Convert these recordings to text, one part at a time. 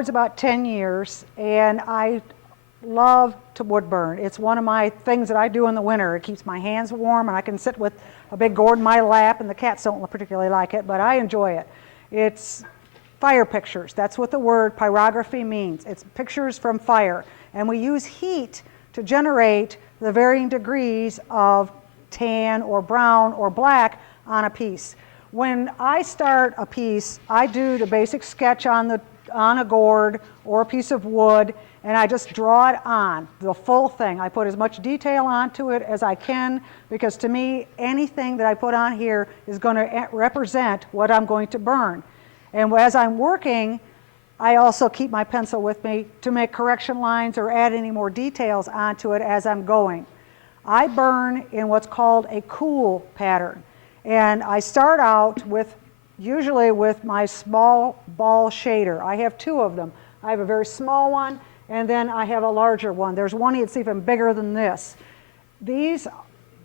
gourds about 10 years, and I love to wood burn. It's one of my things that I do in the winter. It keeps my hands warm, and I can sit with a big gourd in my lap, and the cats don't particularly like it, but I enjoy it. It's fire pictures. That's what the word pyrography means. It's pictures from fire. And we use heat to generate the varying degrees of tan or brown or black on a piece. When I start a piece, I do the basic sketch on a gourd or a piece of wood, and I just draw it on, the full thing. I put as much detail onto it as I can, because to me, anything that I put on here is going to represent what I'm going to burn. And as I'm working, I also keep my pencil with me to make correction lines or add any more details onto it as I'm going. I burn in what's called a cool pattern. And I start out with, usually with my small ball shader. I have two of them. I have a very small one, and then I have a larger one. There's one that's even bigger than this. These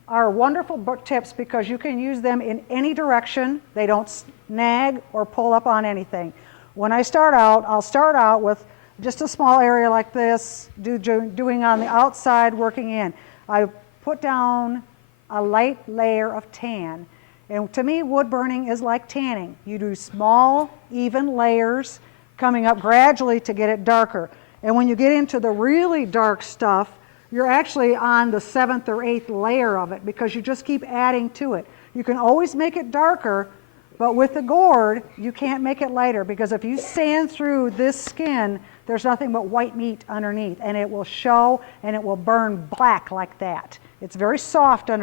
are wonderful tips because you can use them in any direction. They don't snag or pull up on anything. When I start out, I'll start out with just a small area like this, doing on the outside, working in. I put down a light layer of tan. And to me, wood burning is like tanning. You do small, even layers, coming up gradually to get it darker. And when you get into the really dark stuff, you're actually on the 7th or 8th layer of it, because you just keep adding to it. You can always make it darker, but with the gourd, you can't make it lighter, because if you sand through this skin, there's nothing but white meat underneath, and it will show and it will burn black like that. It's very soft on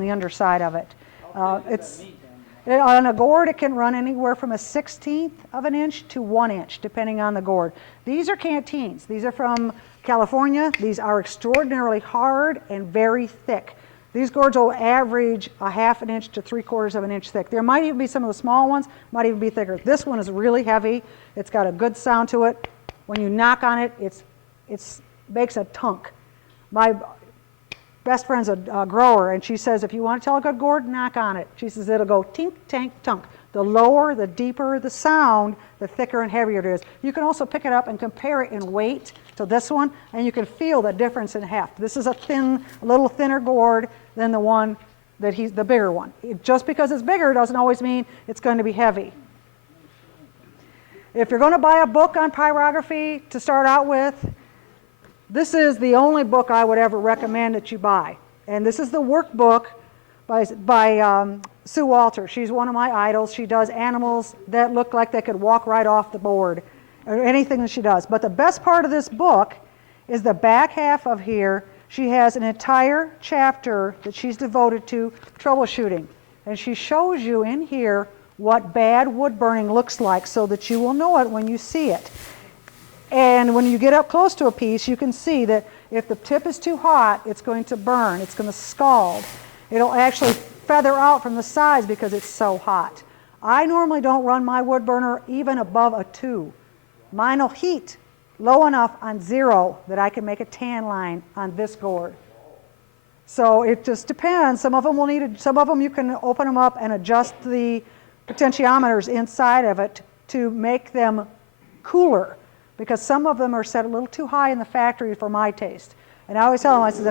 the underside of it. On a gourd, it can run anywhere from a 1/16 of an inch to 1 inch, depending on the gourd. These are canteens. These are from California. These are extraordinarily hard and very thick. These gourds will average a 1/2 inch to 3/4 of an inch thick. There might even be some of the small ones, might even be thicker. This one is really heavy. It's got a good sound to it. When you knock on it, it makes a tunk. My best friend's a grower, and she says, if you want to tell a good gourd, knock on it. She says it'll go tink, tank, tunk. The lower, the deeper the sound, the thicker and heavier it is. You can also pick it up and compare it in weight to this one, and you can feel the difference in heft. This is a little thinner gourd than the one the bigger one. Just because it's bigger doesn't always mean it's going to be heavy. If you're going to buy a book on pyrography to start out with, this is the only book I would ever recommend that you buy. And this is the workbook by Sue Walter. She's one of my idols. She does animals that look like they could walk right off the board, or anything that she does. But the best part of this book is the back half of here. She has an entire chapter that she's devoted to troubleshooting. And she shows you in here what bad wood burning looks like, so that you will know it when you see it. And when you get up close to a piece, you can see that if the tip is too hot, it's going to burn, it's going to scald. It'll actually feather out from the sides because it's so hot. I normally don't run my wood burner even above a 2. Mine will heat low enough on 0 that I can make a tan line on this gourd. So it just depends. Some of them you can open them up and adjust the potentiometers inside of it to make them cooler, because some of them are set a little too high in the factory for my taste. And I always tell them, I said,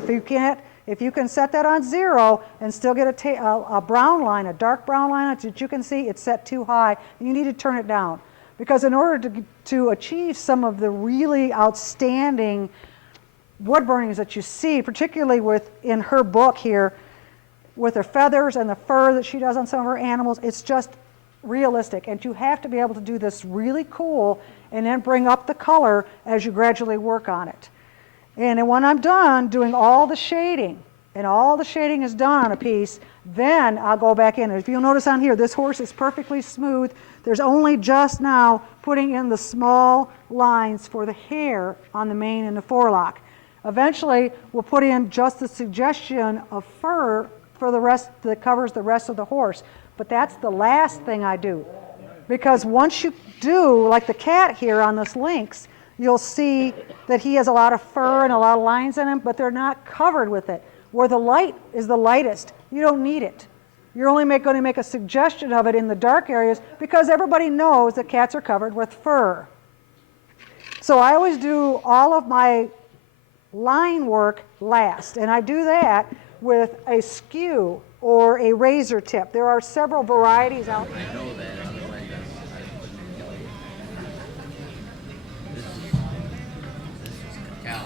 if you can set that on 0 and still get a brown line, a dark brown line that you can see, it's set too high, and you need to turn it down. Because in order to achieve some of the really outstanding wood burnings that you see, particularly in her book here, with her feathers and the fur that she does on some of her animals, it's just realistic. And you have to be able to do this really cool and then bring up the color as you gradually work on it. And then when I'm done doing all the shading, and all the shading is done on a piece, then I'll go back in. And if you'll notice on here, this horse is perfectly smooth. There's only just now putting in the small lines for the hair on the mane and the forelock. Eventually, we'll put in just the suggestion of fur for the rest that covers the rest of the horse. But that's the last thing I do. Because once you do, like the cat here on this lynx, you'll see that he has a lot of fur and a lot of lines in him, but they're not covered with it. Where the light is the lightest, you don't need it. You're only going to make a suggestion of it in the dark areas, because everybody knows that cats are covered with fur. So I always do all of my line work last, and I do that with a skew or a razor tip. There are several varieties out there. I know that, otherwise I wouldn't kill you. This is cacao.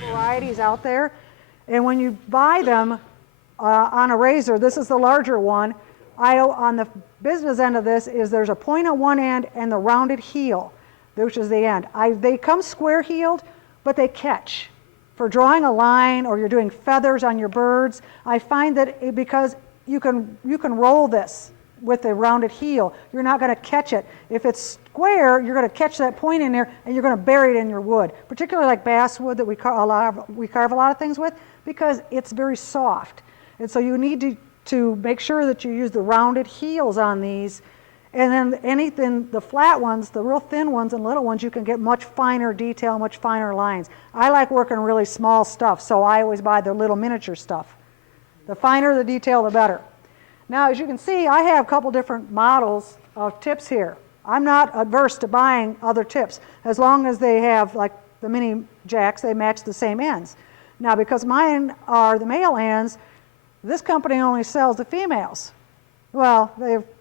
Varieties out there, and when you buy them on a razor, this is the larger one. On the business end of this is there's a point on one end and the rounded heel, which is the end. They come square heeled, but they catch. For drawing a line or you're doing feathers on your birds, I find that because you can roll this with a rounded heel, you're not going to catch it. If it's square, you're going to catch that point in there and you're going to bury it in your wood, particularly like basswood that we carve a lot of things with, because it's very soft. And so you need to make sure that you use the rounded heels on these. And then the flat ones, the real thin ones and little ones, you can get much finer detail, much finer lines. I like working really small stuff, so I always buy the little miniature stuff. The finer the detail, the better. Now, as you can see, I have a couple different models of tips here. I'm not adverse to buying other tips, as long as they have, like the mini jacks, they match the same ends. Now, because mine are the male ends, this company only sells the females. Well,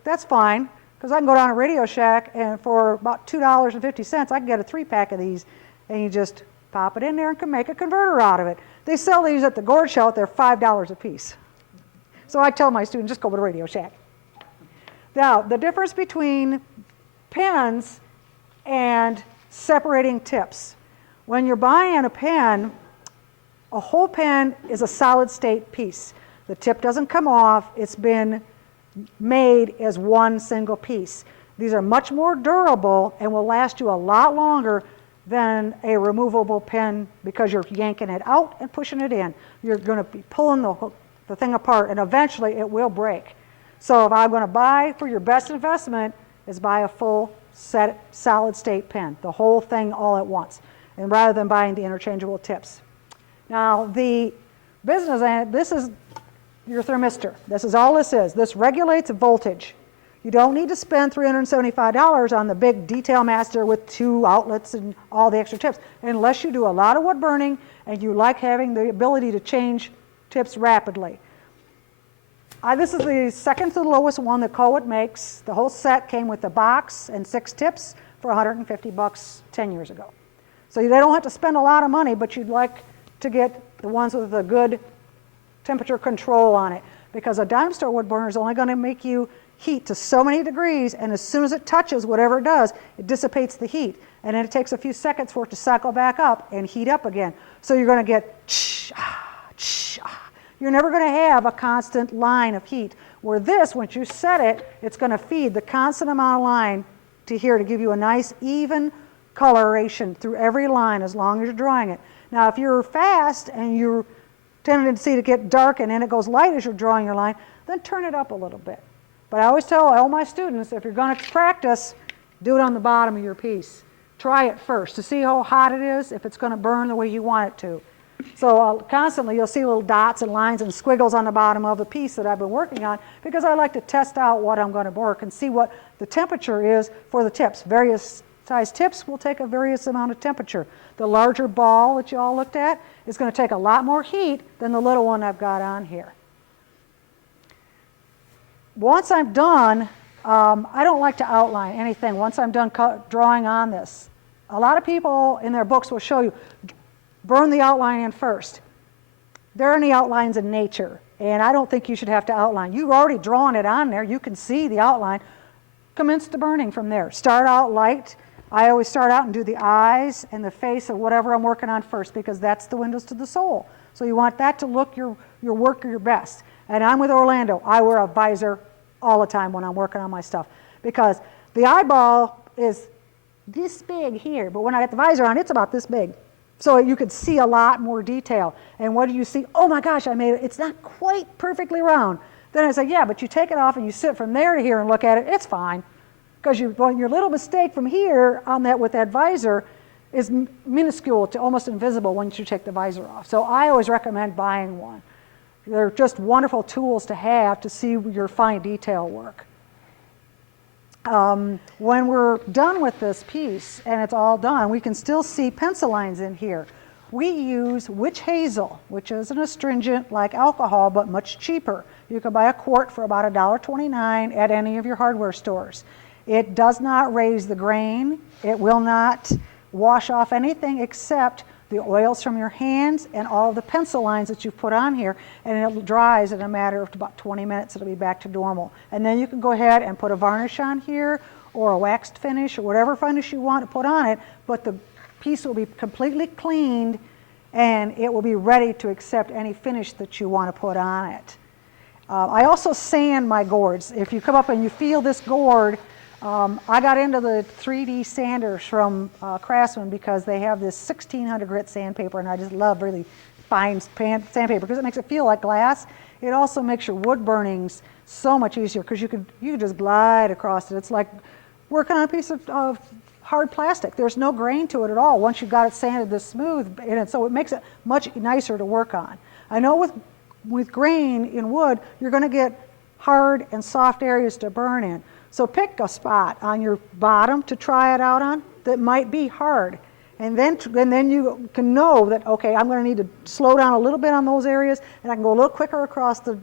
that's fine, because I can go down to Radio Shack and for about $2.50, I can get a 3-pack of these, and you just pop it in there and can make a converter out of it. They sell these at the Gourd show, they're $5 a piece. So I tell my students, just go to Radio Shack. Now, the difference between pens and separating tips. When you're buying a pen, a whole pen is a solid state piece. The tip doesn't come off, it's been made as one single piece. These are much more durable and will last you a lot longer than a removable pen, because you're yanking it out and pushing it in. You're going to be pulling the thing apart, and eventually it will break. So if I'm going to buy, for your best investment is buy a full set solid state pen, the whole thing all at once, and rather than buying the interchangeable tips. Now the business end, this is your thermistor. This is all this is. This regulates voltage. You don't need to spend $375 on the big detail master with 2 outlets and all the extra tips, unless you do a lot of wood burning and you like having the ability to change tips rapidly. This is the second to the lowest one that Coed makes. The whole set came with the box and 6 tips for $150 10 years ago. So they don't have to spend a lot of money, but you'd like to get the ones with a good temperature control on it, because a dime store wood burner is only going to make you heat to so many degrees, and as soon as it touches whatever it does, it dissipates the heat, and then it takes a few seconds for it to cycle back up and heat up again. So you're going to get you're never going to have a constant line of heat. Where this, once you set it, it's going to feed the constant amount of line to here to give you a nice even coloration through every line as long as you're drawing it. Now if you're fast and you're tendency to get dark and then it goes light as you're drawing your line, then turn it up a little bit. But I always tell all my students, if you're going to practice, do it on the bottom of your piece. Try it first to see how hot it is, if it's going to burn the way you want it to. So constantly you'll see little dots and lines and squiggles on the bottom of the piece that I've been working on, because I like to test out what I'm going to work and see what the temperature is for the tips. Various size tips will take a various amount of temperature. The larger ball that you all looked at is going to take a lot more heat than the little one I've got on here. Once I'm done, I don't like to outline anything once I'm done drawing on this. A lot of people in their books will show you, burn the outline in first. There are any outlines in nature, and I don't think you should have to outline. You've already drawn it on there. You can see the outline. Commence the burning from there. Start out light. I always start out and do the eyes and the face of whatever I'm working on first, because that's the windows to the soul. So you want that to look your work your best. And I'm with Orlando. I wear a visor all the time when I'm working on my stuff, because the eyeball is this big here, but when I got the visor on, it's about this big. So you could see a lot more detail. And what do you see? Oh my gosh, I made it. It's not quite perfectly round. Then I say, yeah, but you take it off and you sit from there to here and look at it, it's fine. Because your little mistake from here on that with that visor is minuscule to almost invisible once you take the visor off. So I always recommend buying one. They're just wonderful tools to have to see your fine detail work. When we're done with this piece and it's all done, we can still see pencil lines in here. We use witch hazel, which is an astringent like alcohol, but much cheaper. You can buy a quart for about $1.29 at any of your hardware stores. It does not raise the grain. It will not wash off anything except the oils from your hands and all the pencil lines that you've put on here, and it dries in a matter of about 20 minutes. It'll be back to normal. And then you can go ahead and put a varnish on here or a waxed finish or whatever finish you want to put on it, but the piece will be completely cleaned and it will be ready to accept any finish that you want to put on it. I also sand my gourds. If you come up and you feel this gourd, I got into the 3D sanders from Craftsman because they have this 1600 grit sandpaper, and I just love really fine sandpaper because it makes it feel like glass. It also makes your wood burnings so much easier because you can just glide across it. It's like working on a piece of hard plastic. There's no grain to it at all once you've got it sanded this smooth, and so it makes it much nicer to work on. I know with grain in wood, you're going to get hard and soft areas to burn in. So pick a spot on your bottom to try it out on that might be hard. And then you can know that, okay, I'm going to need to slow down a little bit on those areas, and I can go a little quicker across the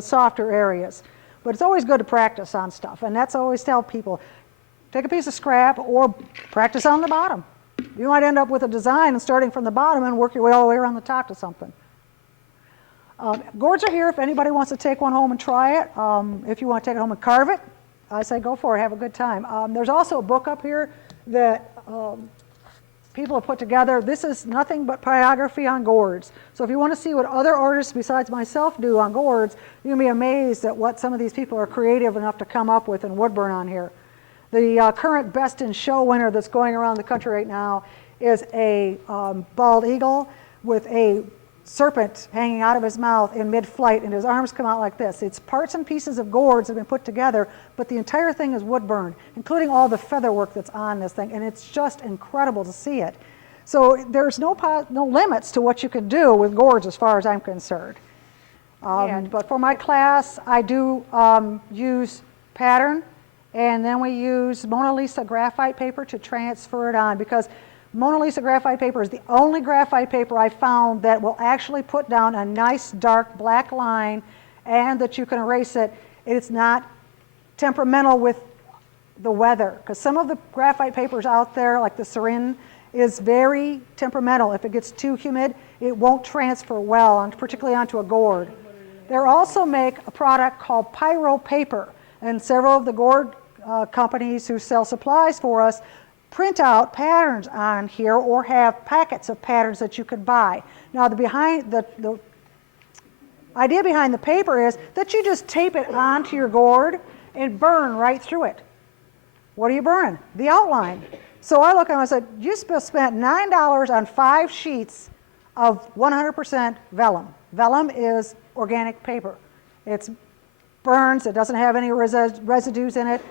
softer areas. But it's always good to practice on stuff, and that's always tell people, take a piece of scrap or practice on the bottom. You might end up with a design and starting from the bottom and work your way all the way around the top to something. Gourds are here if anybody wants to take one home and try it. If you want to take it home and carve it, I say go for it, have a good time. There's also a book up here that people have put together. This is nothing but pyrography on gourds. So if you want to see what other artists besides myself do on gourds, you'll be amazed at what some of these people are creative enough to come up with and woodburn on here. The current Best in Show winner that's going around the country right now is a bald eagle with a serpent hanging out of his mouth in mid-flight, and his arms come out like this. It's parts and pieces of gourds that have been put together, but the entire thing is wood burned, including all the feather work that's on this thing, and it's just incredible to see it. So there's no limits to what you can do with gourds as far as I'm concerned. But for my class, I do use pattern, and then we use Mona Lisa graphite paper to transfer it on, because Mona Lisa graphite paper is the only graphite paper I found that will actually put down a nice dark black line and that you can erase it. It's not temperamental with the weather, because some of the graphite papers out there, like the Sarin, is very temperamental. If it gets too humid, it won't transfer well, particularly onto a gourd. They also make a product called pyro paper, and several of the gourd companies who sell supplies for us print out patterns on here or have packets of patterns that you could buy. Now the idea behind the paper is that you just tape it onto your gourd and burn right through it. What are you burning? The outline. So I looked at it and I said, you spent $9 on 5 sheets of 100% vellum. Vellum is organic paper. It burns, it doesn't have any residues in it.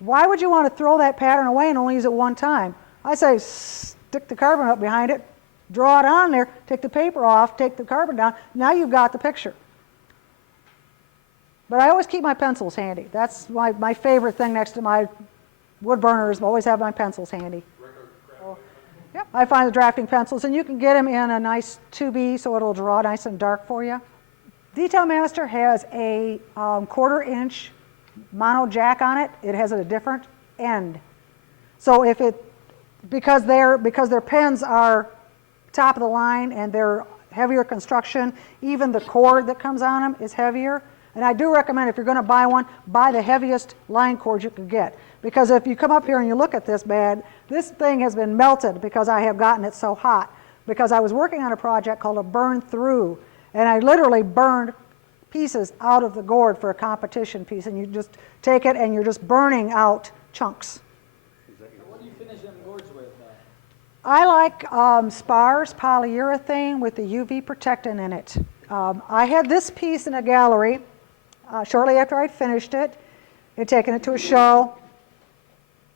Why would you want to throw that pattern away and only use it one time? I say stick the carbon up behind it, draw it on there, take the paper off, take the carbon down. Now you've got the picture. But I always keep my pencils handy. That's my favorite thing next to my wood burners. I always have my pencils handy. So, yeah, I find the drafting pencils, and you can get them in a nice 2B so it'll draw nice and dark for you. Detail Master has a 1/4 inch mono jack on it. It has a different end. So because their pens are top of the line and they're heavier construction, even the cord that comes on them is heavier. And I do recommend if you're going to buy one, buy the heaviest line cord you can get. Because if you come up here and you look at this this thing has been melted because I have gotten it so hot. Because I was working on a project called a burn through, and I literally burned pieces out of the gourd for a competition piece, and you just take it and you're just burning out chunks. finish them gourds with? I like spars polyurethane with the UV protectant in it. I had this piece in a gallery shortly after I'd finished it. I'd taken it to a show,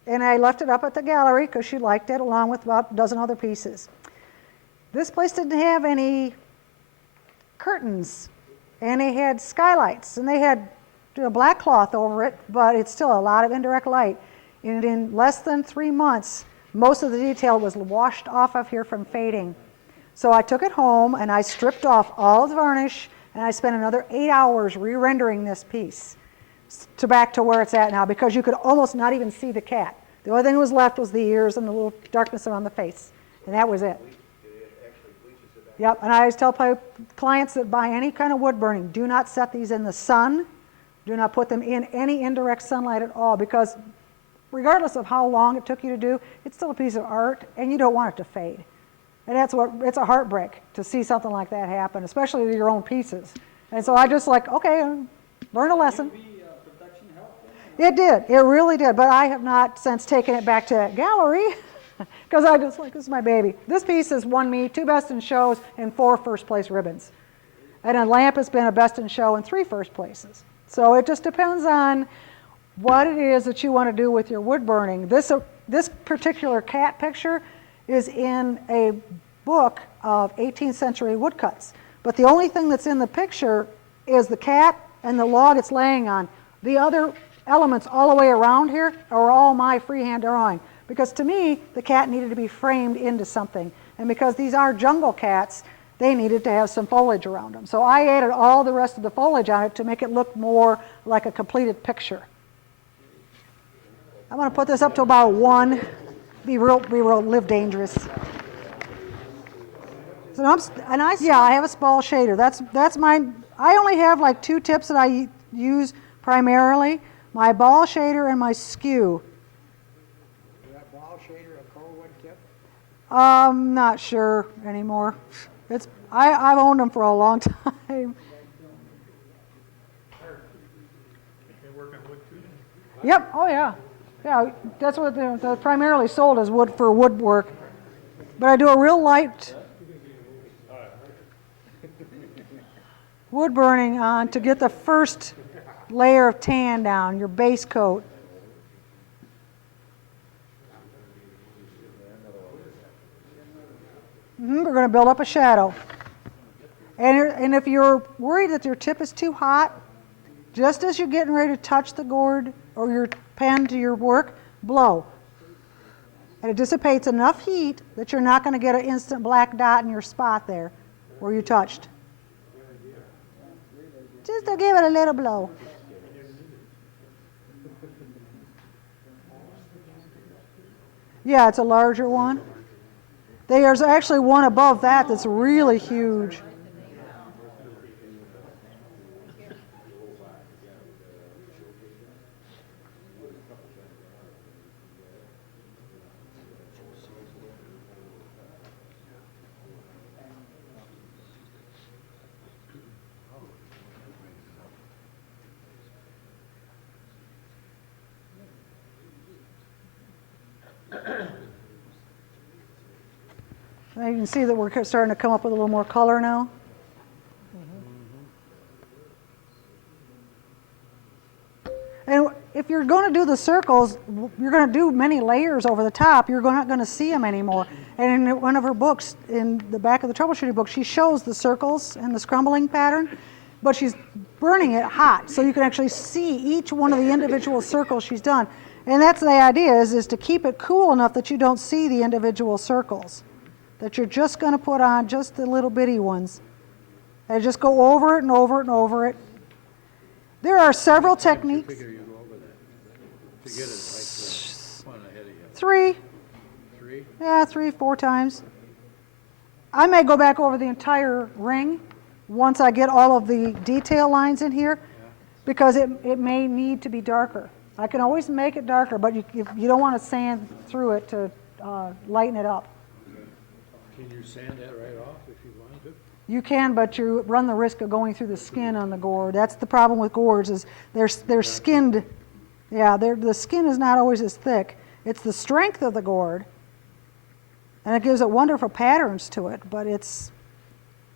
and I left it up at the gallery because she liked it, along with about a dozen other pieces. This place didn't have any curtains, and they had skylights, and they had black cloth over it, but it's still a lot of indirect light. And in less than 3 months, most of the detail was washed off of here from fading. So I took it home and I stripped off all of the varnish, and I spent another 8 hours re-rendering this piece to back to where it's at now, because you could almost not even see the cat. The only thing that was left was the ears and the little darkness around the face, and that was it. Yep, and I always tell clients that buy any kind of wood burning, do not set these in the sun. Do not put them in any indirect sunlight at all, because regardless of how long it took you to do, it's still a piece of art, and you don't want it to fade. And it's a heartbreak to see something like that happen, especially to your own pieces. And so I just okay, learn a lesson. Protection help? It did, it really did, but I have not since taken it back to that gallery, because I just this is my baby. This piece has won me 2 Best in Shows and 4 first place ribbons. And a lamp has been a Best in Show and 3 first places. So it just depends on what it is that you want to do with your wood burning. This particular cat picture is in a book of 18th century woodcuts. But the only thing that's in the picture is the cat and the log it's laying on. The other elements all the way around here are all my freehand drawing. Because to me, the cat needed to be framed into something. And because these are jungle cats, they needed to have some foliage around them. So I added all the rest of the foliage on it to make it look more like a completed picture. I'm going to put this up to about 1. Be real, live dangerous. So I have a small shader. That's mine. I only have like 2 tips that I use primarily: my ball shader and my skew. Is that ball shader a Corwood tip? I'm not sure anymore. I've owned them for a long time. They work on wood too? Yep. Oh yeah. Yeah. That's what they're primarily sold as wood for woodwork. But I do a real light wood burning on to get the first layer of tan down, your base coat. We're going to build up a shadow. And if you're worried that your tip is too hot, just as you're getting ready to touch the gourd or your pen to your work, blow. And it dissipates enough heat that you're not going to get an instant black dot in your spot there where you touched. Just to give it a little blow. Yeah, it's a larger one. There's actually one above that that's really huge. Now you can see that we're starting to come up with a little more color now. And if you're going to do the circles, you're going to do many layers over the top. You're not going to see them anymore. And in one of her books, in the back of the troubleshooting book, she shows the circles and the scrumbling pattern, but she's burning it hot, so you can actually see each one of the individual circles she's done. And that's the idea, is to keep it cool enough that you don't see the individual circles, that you're just going to put on just the little bitty ones. And just go over it and over it and over it. There are several techniques. Figure you go over that to get it like one ahead of you. 3. 3? Yeah, 3, 4 times. I may go back over the entire ring once I get all of the detail lines in here, because it may need to be darker. I can always make it darker, but you don't want to sand through it to lighten it up. Can you sand that right off if you want to? You can, but you run the risk of going through the skin on the gourd. That's the problem with gourds, is they're skinned. Yeah, the skin is not always as thick. It's the strength of the gourd, and it gives it wonderful patterns to it, but it's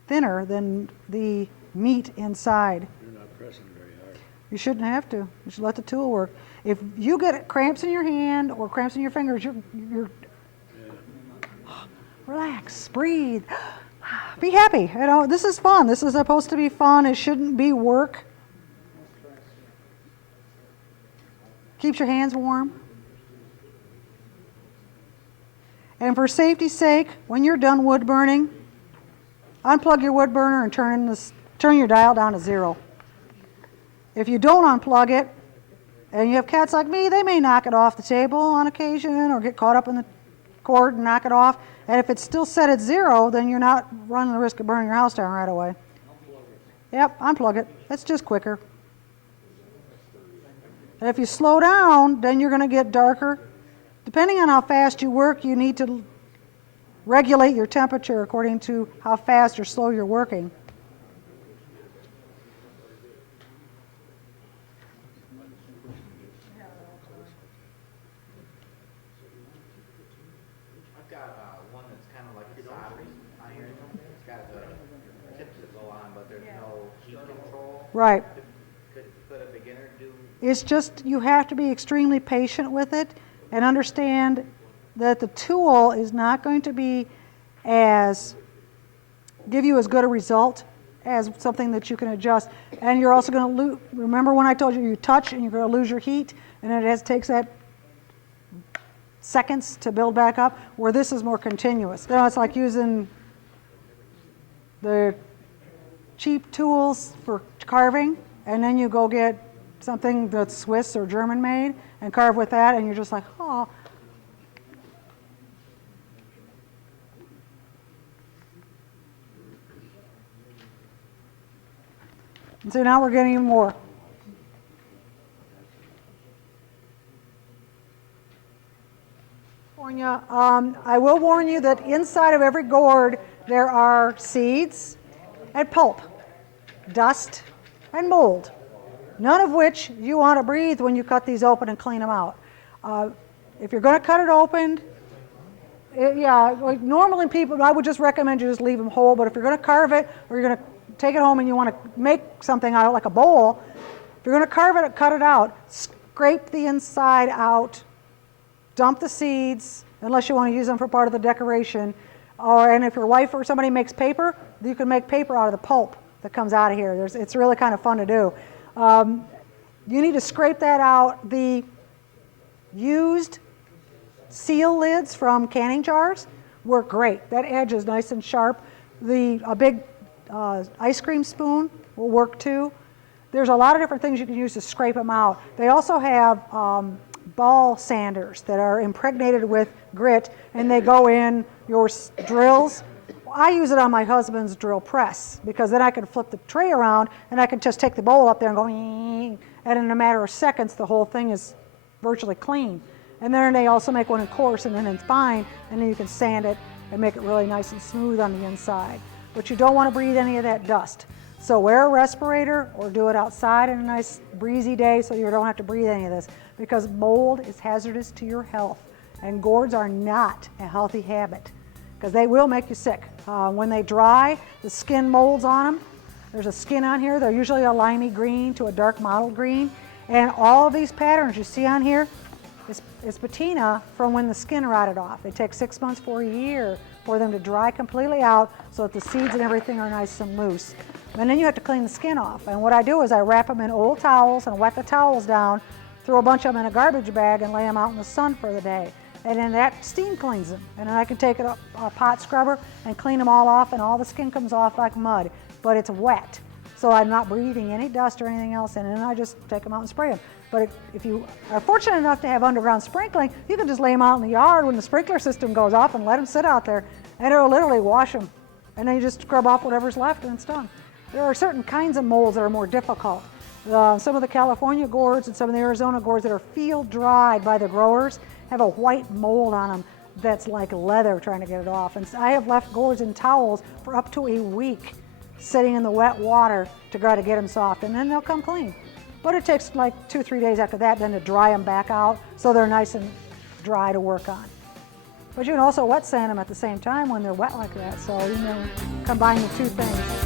thinner than the meat inside. You're not pressing very hard. You shouldn't have to. You should let the tool work. If you get cramps in your hand or cramps in your fingers, you're relax, breathe, be happy. You know, this is fun. This is supposed to be fun. It shouldn't be work. Keeps your hands warm. And for safety's sake, when you're done wood burning, unplug your wood burner and turn your dial down to 0. If you don't unplug it, and you have cats like me, they may knock it off the table on occasion or get caught up in the cord and knock it off. And if it's still set at 0, then you're not running the risk of burning your house down right away. Yep, unplug it. That's just quicker. And if you slow down, then you're going to get darker. Depending on how fast you work, you need to regulate your temperature according to how fast or slow you're working. I've got one that's kind of like a soldering iron. It's got the tips that go on, but there's no heat control. Right. Could a beginner do? It's just you have to be extremely patient with it and understand that the tool is not going to be give you as good a result as something that you can adjust. And you're also going to lose, remember when I told you touch and you're going to lose your heat, and it takes that seconds to build back up, where this is more continuous. You know, it's like using the cheap tools for carving, and then you go get something that's Swiss or German made and carve with that, and you're just like, oh. And so now we're getting even more. I will warn you that inside of every gourd there are seeds and pulp, dust and mold, none of which you want to breathe when you cut these open and clean them out. If you're going to cut it open, like normally people, I would just recommend you just leave them whole, but if you're going to carve it or you're going to take it home and you want to make something out of it like a bowl, if you're going to carve it, cut it out, scrape the inside out, dump the seeds, unless you want to use them for part of the decoration. And if your wife or somebody makes paper, you can make paper out of the pulp that comes out of here. It's really kind of fun to do. You need to scrape that out. The used seal lids from canning jars work great. That edge is nice and sharp. A big ice cream spoon will work too. There's a lot of different things you can use to scrape them out. They also have ball sanders that are impregnated with grit, and they go in your drills. I use it on my husband's drill press because then I can flip the tray around and I can just take the bowl up there and go, and in a matter of seconds the whole thing is virtually clean. And then they also make one in coarse and then in fine, and then you can sand it and make it really nice and smooth on the inside. But you don't want to breathe any of that dust. So wear a respirator or do it outside on a nice breezy day so you don't have to breathe any of this, because mold is hazardous to your health, and gourds are not a healthy habit because they will make you sick. When they dry, the skin molds on them. There's a skin on here. They're usually a limey green to a dark mottled green, and all of these patterns you see on here is patina from when the skin rotted off. It takes 6 months for a year for them to dry completely out so that the seeds and everything are nice and loose. And then you have to clean the skin off. And what I do is I wrap them in old towels and wet the towels down, throw a bunch of them in a garbage bag and lay them out in the sun for the day. And then that steam cleans them. And then I can take a pot scrubber and clean them all off, and all the skin comes off like mud, but it's wet. So I'm not breathing any dust or anything else in, and I just take them out and spray them. But if you are fortunate enough to have underground sprinkling, you can just lay them out in the yard when the sprinkler system goes off and let them sit out there, and it'll literally wash them. And then you just scrub off whatever's left and it's done. There are certain kinds of molds that are more difficult. Some of the California gourds and some of the Arizona gourds that are field dried by the growers have a white mold on them that's like leather trying to get it off. And I have left gourds in towels for up to a week sitting in the wet water to try to get them soft, and then they'll come clean. But it takes like 2 or 3 days after that then to dry them back out so they're nice and dry to work on. But you can also wet sand them at the same time when they're wet like that, so you can combine the two things.